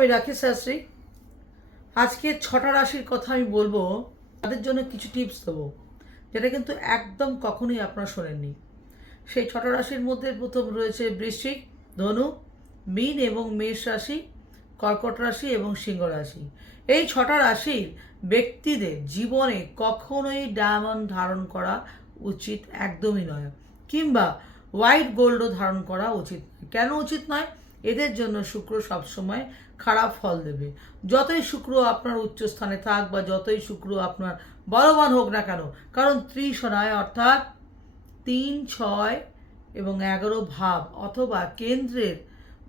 আমি রাখি শাস্ত্রী। আজকে ছটা রাশির কথা আমি বলব। তাদের জন্য কিছু টিপস দেবো, যেটা কিন্তু একদম কখনোই আপনারা শোনেননি। সেই ছটা রাশির মধ্যে প্রথম রয়েছে বৃশ্চিক, ধনু, মীন এবং মেষ রাশি, কর্কট রাশি এবং সিংহ রাশি। এই ছটা রাশির ব্যক্তিদের জীবনে কখনোই ডায়মন্ড ধারণ করা উচিত একদমই নয়, কিংবা হোয়াইট গোল্ডও ধারণ করা উচিত। কেন উচিত নয়? এদের জন্য শুক্র সবসময় খারাপ ফল দেবে। যতই শুক্র আপনার উচ্চস্থানে থাক বা যতই শুক্র আপনার বলবান হোক না কেন, কারণ ত্রিশনায় অর্থাৎ তিন, ছয় এবং এগারো ভাব অথবা কেন্দ্রের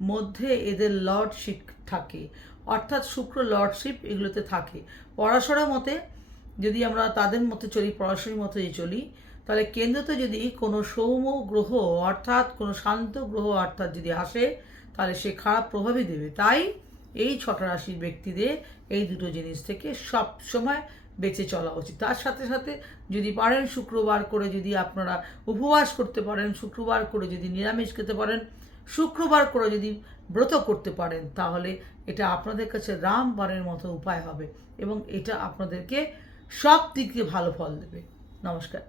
মধ্যে এদের লর্ডশিপ থাকে। অর্থাৎ শুক্র লর্ডশিপ এগুলোতে থাকে। পড়াশোনার মতে, যদি আমরা তাদের মতে চলি পড়াশোনার মতে চলি, তাহলে কেন্দ্রতে যদি কোনো সৌম গ্রহ অর্থাৎ কোনো শান্ত গ্রহ অর্থাৎ যদি আসে, তাহলে সে খারাপ প্রভাবই দেবে। তাই এই ছটা রাশির ব্যক্তিদের এই দুটো জিনিস থেকে সব সময় বেঁচে চলা উচিত। তার সাথে সাথে যদি পারেন শুক্রবার করে যদি আপনারা উপবাস করতে পারেন, শুক্রবার করে যদি নিরামিষ খেতে পারেন, শুক্রবার করে যদি ব্রত করতে পারেন, তাহলে এটা আপনাদের কাছে রামবারের মতো উপায় হবে এবং এটা আপনাদেরকে সব দিক দিয়ে ভালো ফল দেবে। নমস্কার।